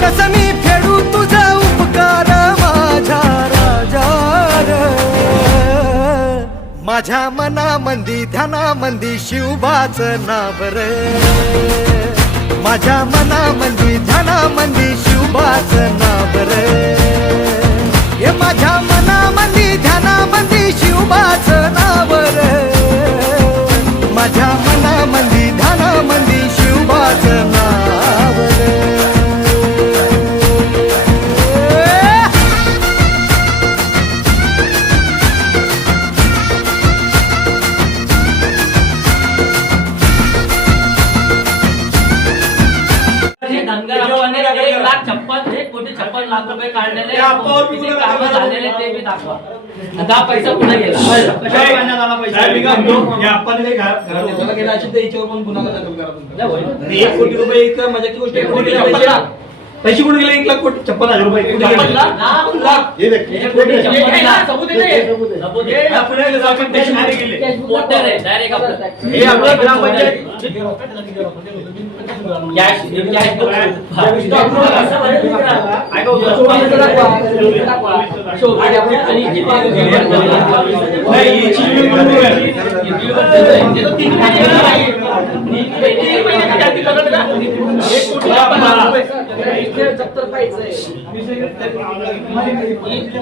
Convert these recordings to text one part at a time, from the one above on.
कसं मी फेडू तुझा उपकार माझ्या राजा रे. माझ्या मनामंदी ध्यानामंदी शिवबाचं नाव रे. माझ्या मनामंदी ध्यानामंदी शिवबाचं नाव रे. हे माझ्या मनामंदी ध्यानामंदी शिवबाचं नाव रे. माझ्या मनामंदी ध्यानामंदी शिवबाचं नाव रे. लाख रुपये काढलेले काम झालेले ते बी दाखवा. 10 पैसा पुन्हा गेला. गेला असेल तर याच्यावर पण गुन्हा दाखल करा. 1 कोटी रुपये इतकं मजाची गोष्ट आहे. पैसे कुठे गेले? 1,56,000 रुपये कुठे गेले?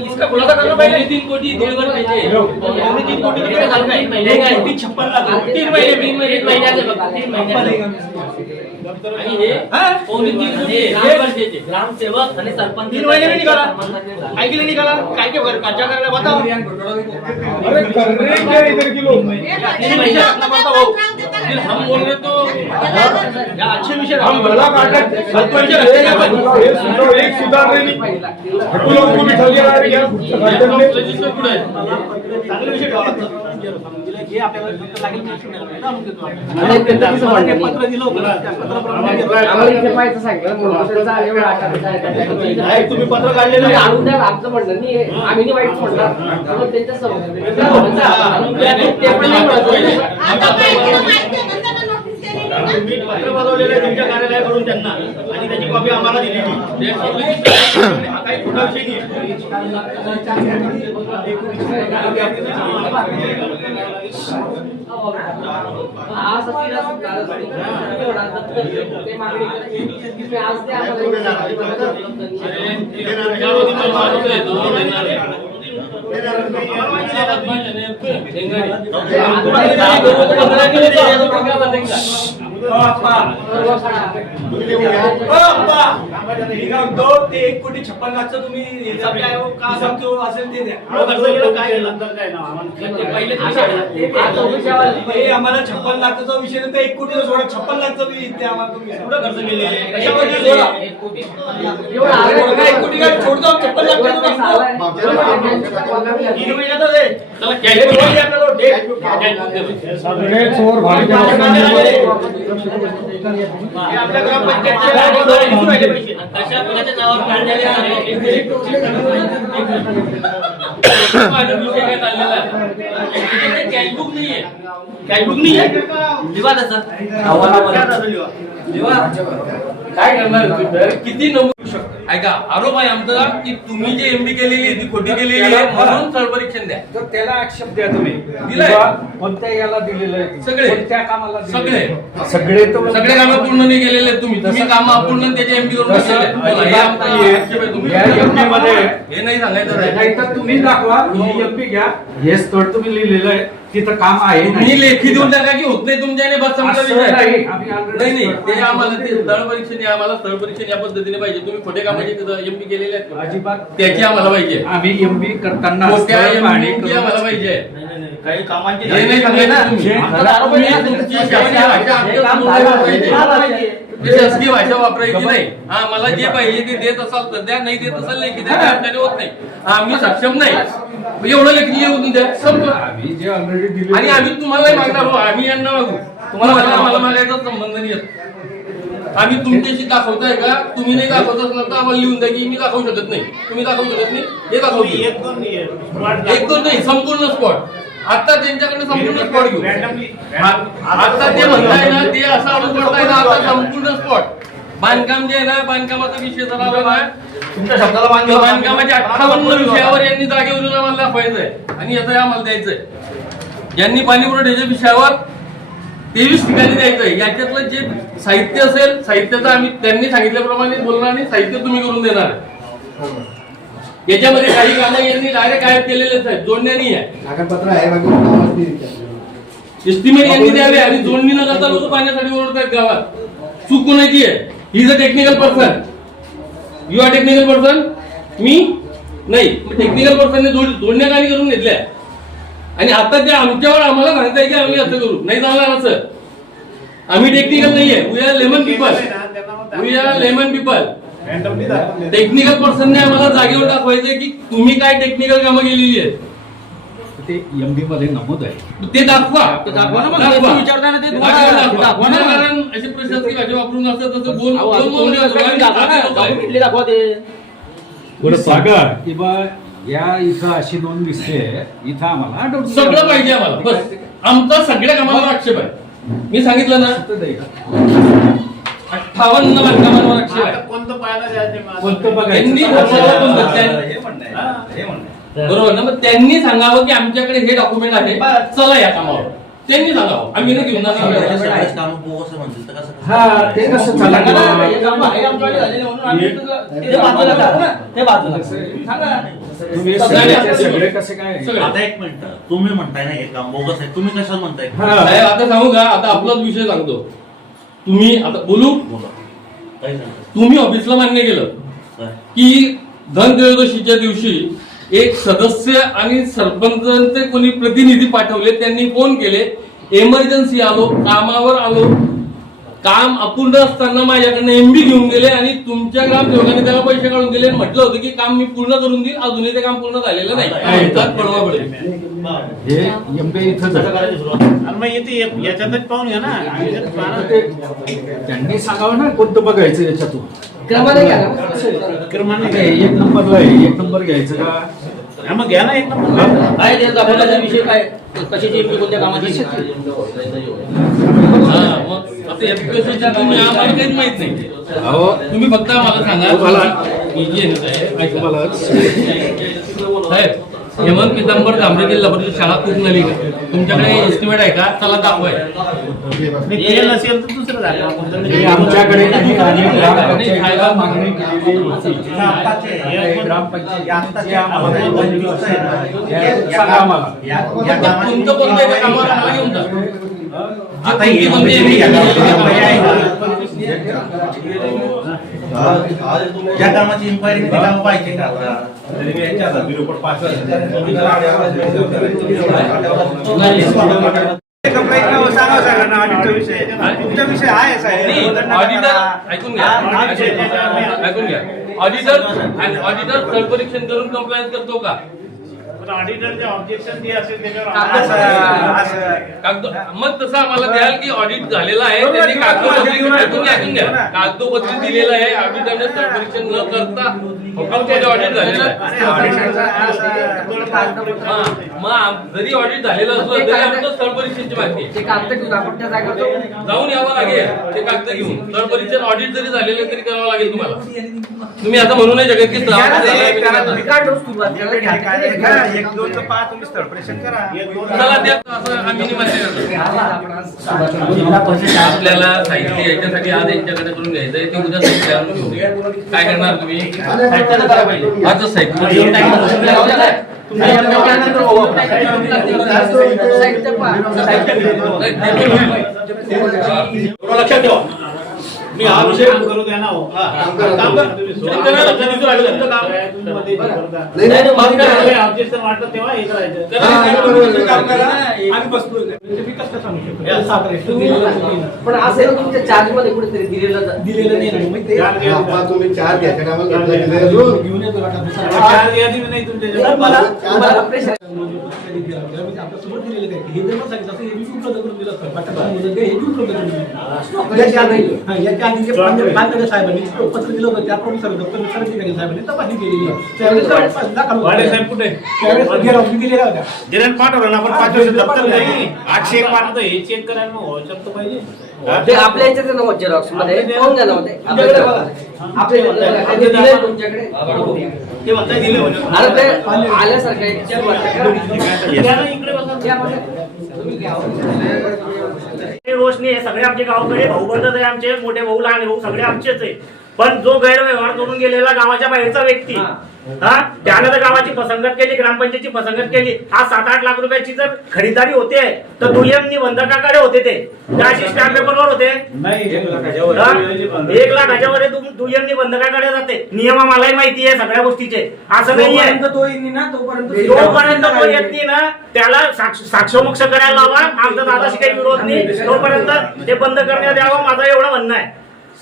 इसका खुलासा करना पहले 3 कोटी 1.5 पाहिजे. 3 कोटी किती झालं काय? 56 लाख. 3 महिन्याचे बघा. 3 महिन्याचे आणि हे 3.5 कोटी ग्रामपंचायतीचे ग्रामसेवक आणि सरपंच 3 महिने में निकाला. काय केले निकाला? काय के कर्जा करायला बताओ. अरे करने क्या इधर के लोग 3 महीने अपना बताओ. हम बोल रहे तो अच्छे विषय हम भला काटत सत्य रस्ते का एक सुधार नहीं लोगों को भी ठग रहा है यार. चांगले विषय हे आपल्याला लागेल पत्र दिलं होतं. तुम्ही पत्र काढलेलं आमचं म्हणणं नाही. आम्ही नाही वाईट म्हणणार त्यांच्या तुम्ही पत्र बनवलेलं आहे तुमच्या कार्यालयाकडून त्यांना आणि त्याची कॉपी आम्हाला दिलेली. हा काही खोटा विषय नाही. ते 1,56,00,000 तुम्ही असेल ते द्या. आम्हाला 56 लाखाचा विषय तर 1 कोटी सोडा. 56 लाखचा द्या आम्हाला. तुम्ही कुठं खर्च केले? 1 कोटी काय सोडतो. 56 लाख 3 महिन्यातच आहे. चोर आपल्या ग्रामपंचायतच्या कशा कुणाच्या नावावर काढलेले आहे. कॅशबुक नाहीये. कॅशबुक नाही आहे. लिवा त्याचा काय करणार? किती नमूद शकतो? ऐका, आरोप आहे आमचा की तुम्ही जे एमडी केलेली ती खोटी केलेली आहे म्हणून स्थळपरीक्षण द्या. तर त्याला आक्षेप द्या. तुम्ही दिलाय कोणत्या याला दिलेलं आहे? सगळे कोणत्या कामाला सगळे सगळे कामं पूर्ण नाही केलेले तुम्ही कामं अपूर्ण त्याचे एमडी करून हे नाही सांगायचं. नाही तर तुम्ही दाखवा. तुम्ही एमपी घ्या. हे स्थळ तुम्ही लिहिलेलं आहे तिथं काम आहे. मी लेखी देऊन टाका की होत नाही तुमच्याने बस संपला विषय. नाही ते आम्हाला ते स्थळ परीक्षण आम्हाला स्थळ परीक्षण या पद्धतीने पाहिजे. तुम्ही खोटे कामाचे एमपी केलेले आहेत अजिबात त्याची आम्हाला पाहिजे. आम्ही एमपी करताना आम्हाला पाहिजे. काही कामांची हे नाही शासकीय भाषा वापरायची नाही. मला जे पाहिजे ते देत असाल तर द्या. नाही देत असाल लेखी द्या. अडचणी होत नाही. आम्ही सक्षम नाही. एवढं लेखी येऊन द्या संपलं. आणि आम्ही तुम्हालाही मागणार हो. आम्ही यांना मागू. तुम्हाला आम्हाला मागायचा संबंध नाही. आम्ही तुमच्याशी दाखवताय का? तुम्ही नाही दाखवत असणार तर आम्हाला लिहून द्या की मी दाखवू शकत नाही. तुम्ही दाखवू शकत नाही हे दाखवतो. 1-2 नाही संपूर्ण स्पॉट. आता त्यांच्याकडे संपूर्ण स्पॉट घेऊ. आता ते म्हणताय ना ते असं आरोप करताय ना आता संपूर्ण स्पॉट बांधकाम जे आहे ना, बांधकामाचा विषय जरा आला ना, तुमच्या शब्दाला मान त्या बांधकामाच्या 58 विषयावर यांनी जागेवरून आम्हाला दाखवायचंय आणि याचं आम्हाला द्यायचंय. यांनी पाणी पुरवठ्याच्या विषयावर 23 ठिकाणी द्यायचंय. याच्यातलं जे साहित्य असेल, साहित्याचं आम्ही त्यांनी सांगितल्याप्रमाणे बोलणार आणि साहित्य तुम्ही करून देणार. याच्यामध्ये काही कामं यांनी डायरेक्ट गायब केलेलेच आहेत, जोडण्या नाही आहे. कागदपत्र आहे बाकी एस्टिमेट यांनी द्यावे आणि जोडणी न जाता लोक पाण्यासाठी ओरडतात गावात. चूक कोणाची आहे? He is a technical person. You are technical person, मी नाही. टेक्निकल पर्सनने जोडण्या काही करून घेतल्या आणि आता ते आमच्यावर आम्हाला सांगताय की आम्ही असं करू. नाही चालणार असं. आम्ही टेक्निकल नाहीये. We are layman people. We are layman people. Technical पर्सनने आम्हाला जागेवर दाखवायचंय की तुम्ही काय टेक्निकल कामं केलेली आहेत ते एमडी मध्ये नमूद आहे. ते दाखवा. दाखवा ना मग. दाखवा. विचारताना ते दाखवा ना. कारण अशी प्रशासकीय भाषा वापरून असं तसं बोल दाखवा ते. बरं सांगा की बा या इथं अशी नोंद दिसते, इथं आम्हाला notice सगळं पाहिजे आम्हाला. बस आमचा सगळ्या कामावर आक्षेप आहे. मी सांगितलं ना, 58 बांधकामांवर आक्षेप आहे. कोणतं पाहायला जायचं कोणतं बघायचं? त्यांनी ठरवावं कोणतं त्या- हे म्हणणं बरोबर ना. मग त्यांनी सांगावं की आमच्याकडे हे डॉक्युमेंट आहे, चला या कामावर. त्यांनी सांगावं. आम्ही नाही घेऊन जाणार. हा ते कसं चालणार? तुम्ही सगळे कसे काय? सगळे. आता एक मिनिट, तुम्ही म्हणताय ना हे काम बोगस आहे, तुम्ही कशाला म्हणताय? हा. साहेब, आता सांगू का? आता आपलाच विषय सांगतो. तुम्ही आता बोलू. बोला. काय सांगताय? तुम्ही ऑफिसला मान्य केलं काय? की धनत्रयोदशीच्या दिवशी एक सदस्य आणि सरपंचांचे कोणी प्रतिनिधी पाठवले, त्यांनी फोन केले, एमर्जन्सी आलो, कामावर आलो, काम अपूर्ण असताना माझ्याकडनं एमबी घेऊन गेले आणि तुमच्या ग्रामसेवकाने त्याला पैसे काढून दिले. म्हटलं होतं की काम मी पूर्ण करून देईल, अजूनही ते काम पूर्ण झालेलं नाही. त्यात पडवा पडेल. हे एमबी इथं झालं. आणि मग इथे याच्यातच पाहून घ्या ना. त्यांनी सांगावं ना कोणतं बघायचं याच्यातून. क्रमाने घ्या ना. क्रमाने आता एक नंबरला आहे, एक नंबर घ्यायचं का? हा, मग घ्या ना एक नंबर. काय ते दाखवण्याचा विषय काय? कशाची कोणत्या कामाची? हा, मग आता FPSC तुम्ही आम्हाला काहीच माहित नाही. अहो तुम्ही फक्त आम्हाला सांगा. मी जे आहे, तुम्हाला साहेब, हेमंत पितांबर तांबरे जिल्हा शाळा खूप झाली का? तुमच्याकडे एस्टिमेट आहे का? चला दाखवाय. ते नसेल तर दुसरं दाखवा. हे आमच्याकडे ग्रामपंचायतीला मागणी केलेली होती. ग्रामपंचायतीची आम्हाला सांगा आम्हाला. तुमचं कोणतं एका कामाला आम्हाला घेऊन जा. आता हे कोणते ज्या कामाची इन्क्वायरी ते काम पाहिजे का? तुमचा विषय आहे साहेब. ऑडिटर ऐकून घ्या. ऐकून घ्या. ऑडिटर स्थळ परीक्षण करून कंप्लायन्स करतो का? ऑडिटरचे ऑब्जेक्शन जे असेल मग तसं आम्हाला द्याल की ऑडिट झालेलं आहे, त्यांनी ऐकून घ्या, कागदोपत्री दिलेलं आहे, ऑडिटरने स्थळ परीक्षण न करता ऑडिट झालेलं आहे. मग जरी ऑडिट झालेलं असलं तरी आमचं स्थळ परीक्षेची माहिती आहे. जाऊन यावं लागेल ते कागद घेऊन. स्थळ परीक्षण ऑडिट जरी झालेलं तरी करावं लागेल तुम्हाला. तुम्ही आता म्हणू नाही शकत की चला द्या, असं आम्ही नाही मान्य करतो. आपल्याला साहित्य याच्यासाठी आज यांच्याकडे करून घ्यायचंय, ते उद्या साहित्य आणून घेऊन घ्या. काय करणार तुम्ही? आजच साहित्य लक्षात ठेवा. मी हा विषय करू द्या ना. ऑब्जेक्शन वाटत तेव्हा हे करायचं. पण असेल तुमच्या चार्ज मध्ये कुठेतरी दिलेलं नाही. तुम्ही चार घ्या त्या कामाला घेऊन येतो. चार यादी नाही तुमच्या. साहेबांनी पत्र दिलं होतं त्याप्रमाणे सर्व डॉक्टर साहेबांनी तपासणी केलेली वाडे साहेब कुठे? दिलेल्या होत्या. पाठवलं ना आपण 5 वर्ष दप्तर नाही. 801 पाठवतो हे चेक करायला मग व्हायचं पाहिजे. ते आपल्या याच्यात ना झेरॉक्स मध्ये कोण झालं होते तुमच्याकडे ते म्हणताय दिले म्हणून. अरे ते आल्यासारखं आहे. रोशनी आहे सगळे आमचे गावाकडे भाऊबंदच आहे, आमचे मोठे भाऊ लहान भाऊ सगळे आमचेच आहे. पण जो गैरव्यवहार करून गेलेला गावाच्या बाहेरचा व्यक्ती त्यानं तर गावाची फसवणूक केली, ग्रामपंचायतीची फसवणूक केली. आज 7-8 लाख रुपयाची जर खरीदारी होते तर दुय्यम निबंधकाकडे होते ते अशी स्टॅम्प पेपरवर होते 1 लाखाच्या वर दुय्यम निबंधकाकडे जाते. नियम आम्हालाही माहिती आहे सगळ्या गोष्टीचे. असं नाहीये जोपर्यंत तो येत नाही ना त्याला साक्षोमोक्ष करायला लावा. आमचा दादाशी काही विरोध नाही, तोपर्यंत ते बंद करण्यात यावं माझं एवढं म्हणणं आहे.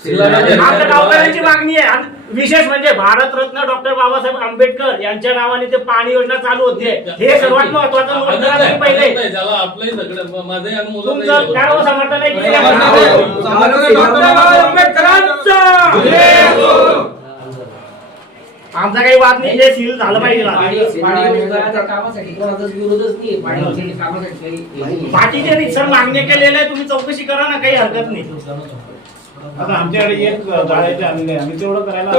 आपल्या गावकऱ्यांची मागणी आहे. आणि विशेष म्हणजे भारतरत्न डॉक्टर बाबासाहेब आंबेडकर यांच्या नावाने ते पाणी योजना चालू होते, हे सर्वात महत्वाचं नोंद करा तुम्ही पहिले. आपलंही सगळं माझंही अनुभव तुमचं काय समर्थन आहे की आमचा काही वाद नाही, जे सील झालं पाहिजे. बाकीचे रिक्षण मागणी केलेले आहे, तुम्ही चौकशी करा ना, काही हरकत नाही. आता आमच्याकडे एक गाळ्याचे आलेले आहे, आम्ही तेवढं करायला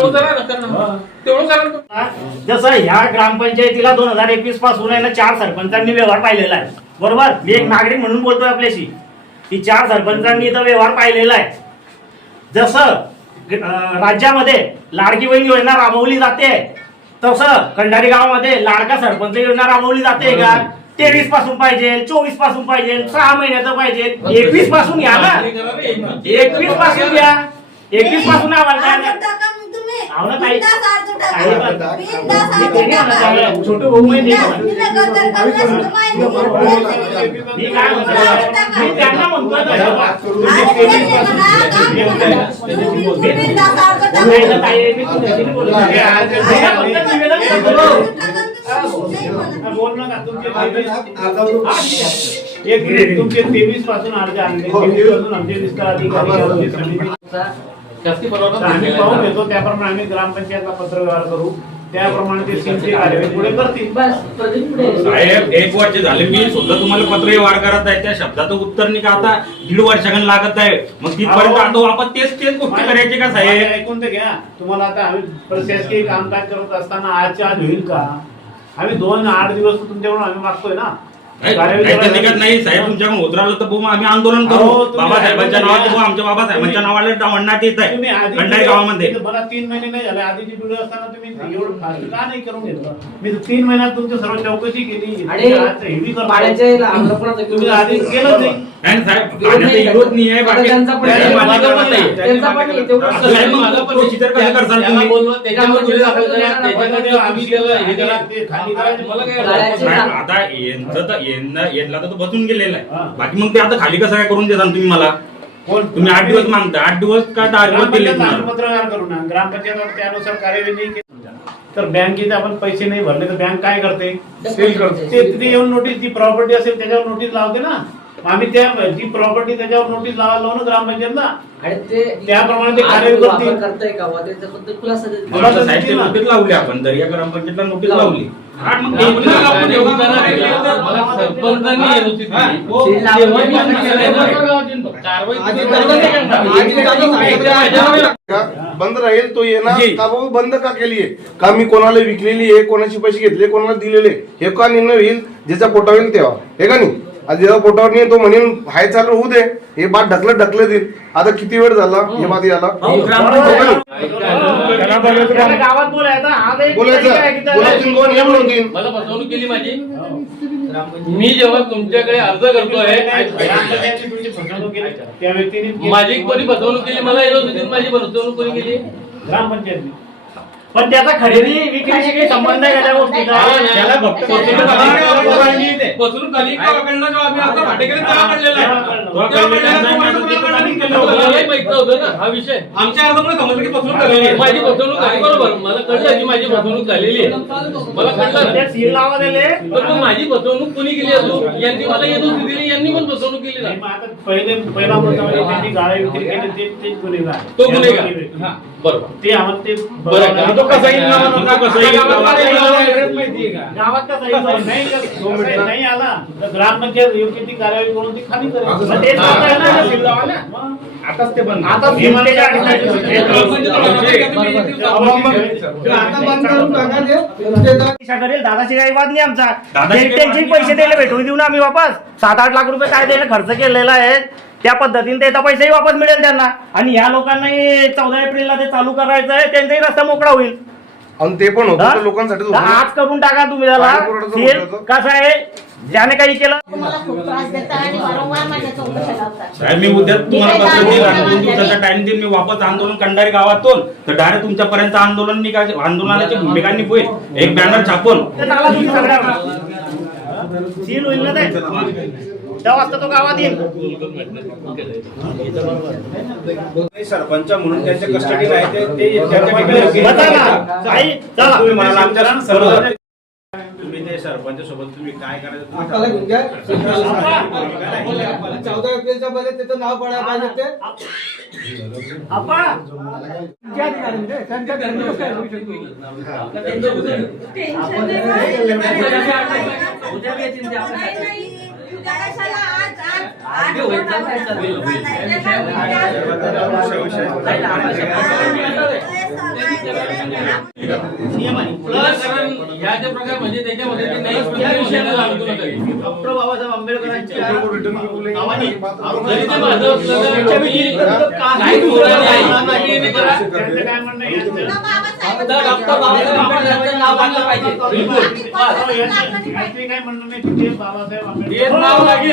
जसं ह्या ग्रामपंचायतीला 2021 पासून आहे ना 4 सरपंचांनी व्यवहार पाहिलेला आहे, बरोबर. मी एक नागरिक म्हणून बोलतोय आपल्याशी की 4 सरपंचांनी इथं व्यवहार पाहिलेला आहे. जसं राज्यामध्ये लाडकी बहीण योजना राबवली जाते तसं खंडारी गावामध्ये लाडका सरपंच योजना राबवली जाते का? 23 पासून पाहिजे, 24 पासून पाहिजे, 6 महिन्याचं पाहिजे, 21 पासून घ्या ना, 21 पासून घ्या, 21 पासून आवाज द्या ना. छोटू भाऊ मी काय मी त्यांना म्हणतोय तुमचे 23 पासून अर्ज आणले, 23 पासून आमचे विस्तार अधिकारी जास्ती बरोबर आम्ही पाहून घेतो, त्याप्रमाणे आम्ही ग्रामपंचायतला पत्र व्यवहार करू, त्याप्रमाणे ते सिंचन कार्यवाही पुढे करतील. साहेब 1 वर्ष झाले मी सुद्धा तुम्हाला पत्र व्यवहार करत आहे, त्या शब्दाचं उत्तर नाही का आता 1.5 वर्षांनी लागत आहे. मग तिथपर्यंत आता आपण तेच गोष्टी करायची का साहेब? ऐकून तर घ्या. तुम्हाला आता आम्ही प्रशासकीय कामकाज करत असताना आजच्या आज होईल का? आम्ही 2-8 दिवस तुमच्याकडून आम्ही मागतोय ना. नाही साहेब, तुमच्याकडून होत राहिलं तर बघू आम्ही आंदोलन करू. बाबासाहेबांच्या नावात बघू, आमच्या बाबासाहेबांच्या नावाला म्हणण्यात येत आहे खंडारी गावामध्ये. मला 3 महिने नाही झाले आधीची पिढी असताना तुम्ही एवढं फास्ट का नाही करून घेतलं? मी 3 महिन्यात तुमची सर्व चौकशी केली आणि तुम्ही आधी केलं नाही. आणि साहेब पाण्याचा विरोध नाही आहे, बाकी आता यांना तर बसून गेलेला आहे. बाकी मग ते आता खाली कसं काय करून देता तुम्ही मला? तुम्ही 8 दिवस मागता, 8 दिवस का 10 दिवस दिले तुम्हाला? पत्र व्यवहार करू ना, ग्रामपंचायत त्यानुसार कार्यवाही नाही केली तर बँकेत आपण पैसे नाही भरले तर बँक काय करते? सील करते. ते तिथे येऊन नोटीस, जी प्रॉपर्टी असेल त्याच्यावर नोटीस लावते ना. आम्ही त्या जी प्रॉपर्टी त्याच्यावर नोटीस लावायला ना ग्रामपंचायतला, त्याप्रमाणे ते कार्यवाही करतील. नोटीस लावली आपण तर या ग्रामपंचायतला नोटीस लावली. बंद राहील तो येणार का? बाबा बंद का केली आहे? का मी कोणाला विकलेली आहे, कोणाचे पैसे घेतले, कोणाला दिलेले, हे का निर्णय होईल ज्याचा पोटावर येईल तेव्हा, हे का नाही? आज जेव्हा पोटावर नाही तो म्हणेन हाय चालू होऊ दे, हे बात ढकलत येईल. आता किती वेळ झाला हे बात याला गावात बोलायचं मला फसवणूक केली माझी. मी जेव्हा तुमच्याकडे अर्ज करतोय त्या व्यक्तीने माझी कोणी फसवणूक केली? मला माझी फसवणूक कोणी केली? ग्रामपंचायत. पण त्याचा खरेदी विक्रीशी काही संबंध आहे का त्या गोष्टीचा? फसवणूक झाली का वाकडला जेव्हा आम्ही आता भाटेकडे त्याला काढलेला आहे. माहित नव्हतं ना हा विषय. आमच्या अर्जामुळे समजलं की फसवणूक झालेली आहे. माझी फसवणूक झाली, बरोबर. मला कळलं की माझी फसवणूक झालेली आहे, मला कळलं. सील लावा दिले पण मग माझी फसवणूक कोणी केली अजून? यांनी मला येत दिली, यांनी पण फसवणूक केली ना. पहिला मुद्दा म्हणजे त्यांनी गाळा विक्री केली, तेच गुन्हेगार. तो गुन्हेगार. बरोबर. ते आम्हाला ते बरं, तो कसा येईल ना? तो कसा येईल? गावात कसं येईल? नाही आला तर ग्रामपंचायत योग्य ती कार्यवाही करून ती खाली करेल. मग तेच करताय ना. आताच ते बंद आता भीमतेच्या अडचणीत करेल दादाशी काही वाद नाही आमचा. दादाशी काही त्यांचे पैसे द्यायला भेटून देऊ ना आम्ही वापस. 7-8 लाख रुपये काय द्यायला खर्च केलेला आहे त्या पद्धतीने त्याचा पैसेही वापस मिळेल त्यांना. आणि या लोकांना 14 एप्रिलला ते चालू करायचं आहे त्यांचाही रस्ता मोकळा होईल. आणि ते पण होतं हा? तर लोकांसाठी तर आज करून टाका तुम्ही त्याला. पाणी पुरवठा हे होतं. कसं आहे ज्याने काही केलं तुम्हाला खूप त्रास देता आणि वारंवार माझ्या चौकशा लावतात. साहेब मी उद्या तुम्हाला पत्र देईल आणि 2 दिवसाचा टाइम देईल. मी वापस आंदोलन कंडारी गावातून तर डायरेक्ट तुमच्यापर्यंत आंदोलनाची भूमिका निभवेल. एक बॅनर छापून ते टाकला तुम्ही सगळ्यांना. सील होईल ना ते 10 वाजता तो गावात येईल. सरपंच म्हणून त्यांच्या कस्टडीला आहे ते बघा ना. आई, चला. तुम्ही म्हणाल आमच्या तुम्ही ते सरपंच सोबत तुम्ही काय करायचं आपल्याला घेऊन घ्या. 14 एप्रिलच्या मध्ये त्याचं नाव पडायला पाहिजे ते. आप्पा. त्या ठिकाणी म्हणजे त्यांच्या घरी कसं आहे होऊ शकतो? प्लस ह्या ज्या प्रकार म्हणजे त्याच्यामध्ये ते नाही या विषयाला लागू नका. डॉक्टर बाबासाहेब आंबेडकरांच्या नावाने जरी ते माझं असलं तर त्यांच्या व्यतिरिक्त काही बोललं नाही. त्यांचं काय म्हणणं आहे यांचं? डॉक्टर बाबासाहेब आंबेडकरांचं नाव आणलं पाहिजे. यांचं काय म्हणणं नाही तिथे बाबासाहेब आंबेडकर हे नाव लागेल.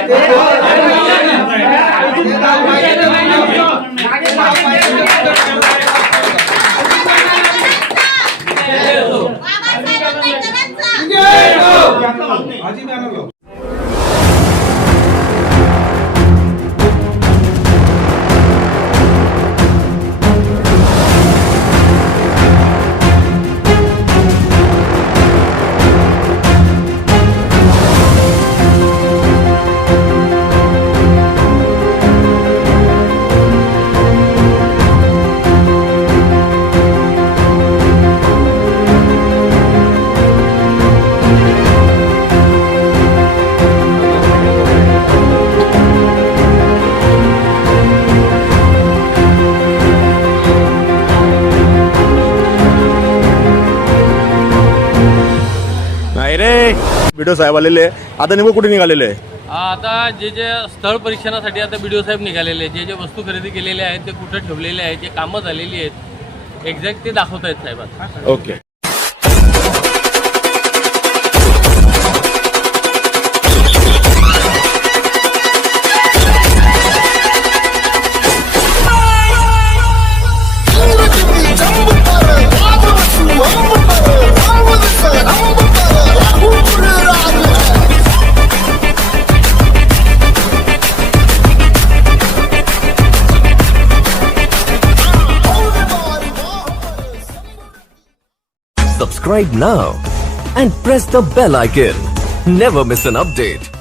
नाही रे व्हिडिओ साहेब आलेले आता नेमकं कुठे निघालेले आहे? आता जे स्थळ परीक्षणासाठी आता BDO साहेब निघालेले आहेत, जे वस्तू खरेदी केलेले आहेत ते कुठं ठेवलेले आहेत, जे कामं झालेली आहेत एक्झॅक्ट ते दाखवत आहेत साहेब आता. Okay. Subscribe now and press the bell icon. Never miss an update.